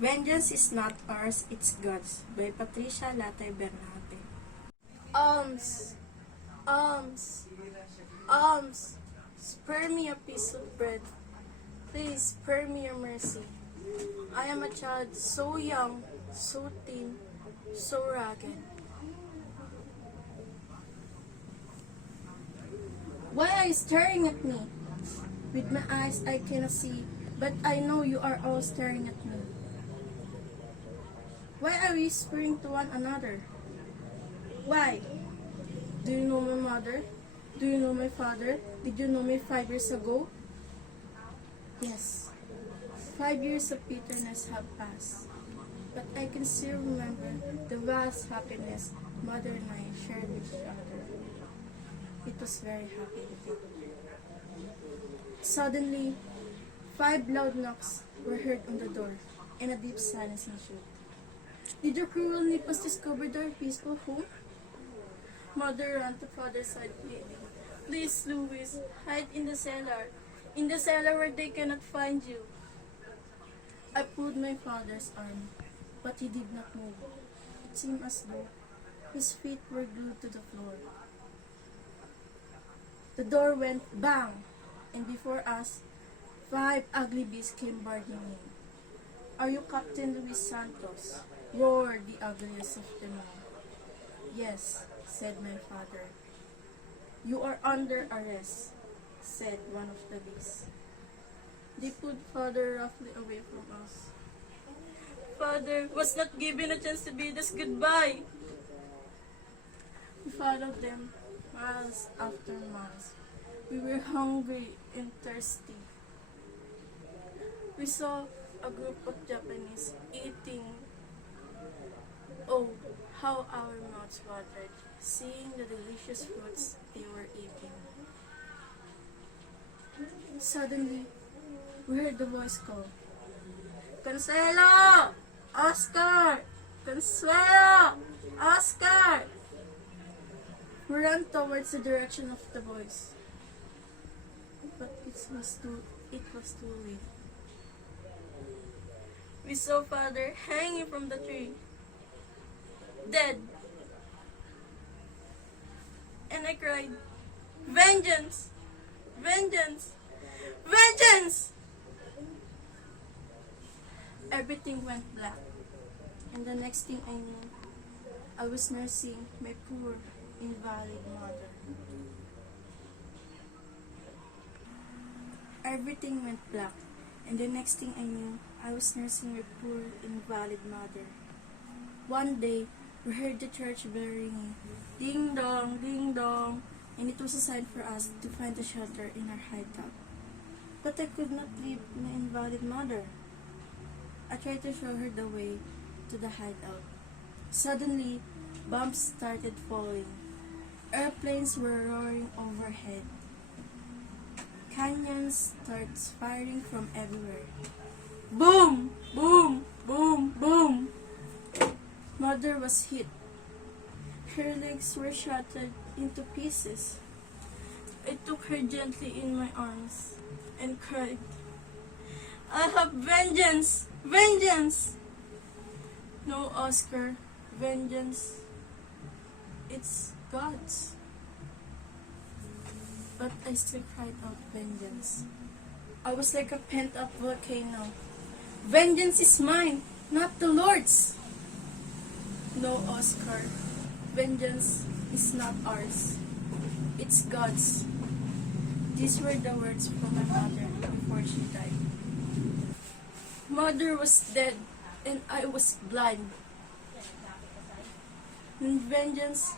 Vengeance is not ours, it's God's. By Patricia Latay Bernate. Alms, alms, alms, spare me a piece of bread. Please spare me your mercy. I am a child so young, so thin, so ragged. Why are you staring at me? With my eyes I cannot see, but I know you are all staring at me. Why are we whispering to one another? Why? Do you know my mother? Do you know my father? Did you know me 5 years ago? Yes. 5 years of bitterness have passed. But I can still remember the vast happiness Mother and I shared with each other. It was very happy. Suddenly, 5 loud knocks were heard on the door, and a deep silence ensued. Did your cruel nipples discover their peaceful home? Mother ran to father's side pleading, "Please, Louis, hide in the cellar where they cannot find you." I pulled my father's arm, but he did not move. It seemed as though his feet were glued to the floor. The door went bang, and before us, 5 ugly beasts came barging in. "Are you Captain Luis Santos?" roared the ugliest of them all. "Yes," said my father. "You are under arrest," said one of the beasts. They pulled father roughly away from us. Father was not given a chance to bid us goodbye. We followed them miles after miles. We were hungry and thirsty. We saw a group of Japanese eating. Oh, how our mouths watered, seeing the delicious fruits they were eating. Suddenly, we heard the voice call, "Consuelo! Oscar! Consuelo! Oscar!" We ran towards the direction of the voice, but it was too late. We saw father hanging from the tree, dead. And I cried, "Vengeance! Vengeance! Vengeance!" Everything went black, and the next thing I knew, I was nursing my poor, invalid mother. Everything went black, and the next thing I knew, I was nursing my poor, invalid mother. One day, we heard the church bell ringing, "Ding dong, ding dong," and it was a sign for us to find a shelter in our hideout. But I could not leave my invalid mother. I tried to show her the way to the hideout. Suddenly, bombs started falling. Airplanes were roaring overhead. Canyons started firing from everywhere. Boom! Boom! Boom! Boom! Mother was hit. Her legs were shattered into pieces. I took her gently in my arms and cried, "I have vengeance! Vengeance!" No, Oscar, vengeance, it's God's. But I still cried out vengeance. I was like a pent-up volcano. "Vengeance is mine, not the Lord's." No, Oscar, vengeance is not ours, it's God's. These were the words from my mother before she died. Mother was dead, and I was blind. And vengeance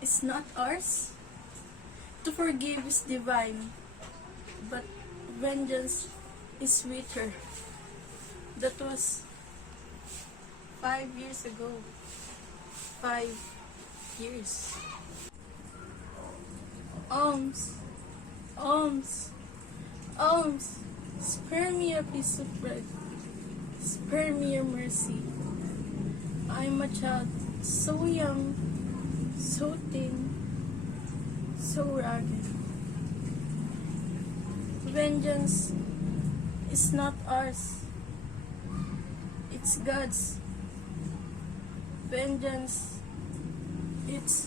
is not ours. To forgive is divine, but vengeance is sweeter. That was 5 years ago. 5 years. Alms, alms, alms, spare me a piece of bread. Spare me your mercy. I am a child so young, so thin, so ragged. Vengeance is not ours, It's God's vengeance. It's